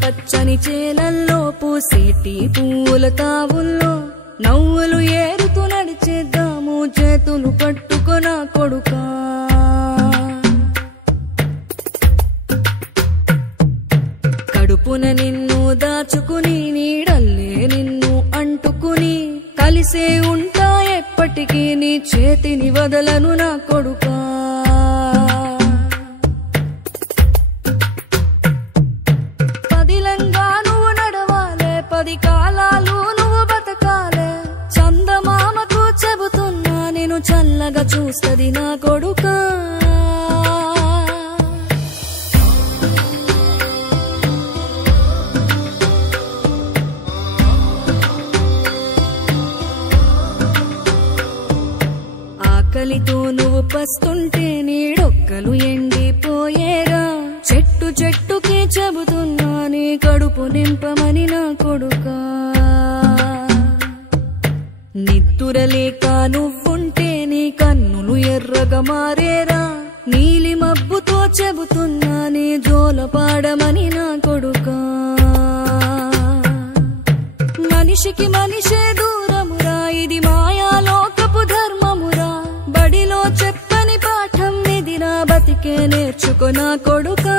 పచ్చని చేలల్లో పూసేటి పూల తావుల్లో నవ్వులు ఏరుతూ నడిచేద్దాము చేతులు పట్టుకొన కొడుకా కడుపున నిన్ను దాచుకుని నీడల్లే నిన్ను అంటుకుని కలిసే ఉంటా ఎప్పటికీ నీ చేతిని వదలను నా కొడుకా పదిలంగా నువ్వు నడవాలే 10 కాలాలు నువ్వు బతకాలే చందమామకు చెబుతున్నా నేను చల్లగా చూస్తది నా కొడుకా ఆకలితో నువ్వు పస్తుంటే నీడొక్కలు ఎండిపోయేరా చెట్టు చెట్టుకి చెబుతున్నా నీ కడుపు నింపమని నా కొడుకా నిద్దురలేక నువ్వుంటే నీ కన్నులు ఎర్రగా మారేరా నీలి మబ్బుతో చెబుతున్నా నీ జోల పాడమని నా కొడుకా మనిషికి మనిషే దూరమురా ఇది మాయాలోకపు ధర్మమురా బడిలో చెప్పని పాఠం ఇదిరా బతికే నేర్చుకో నా కొడుకా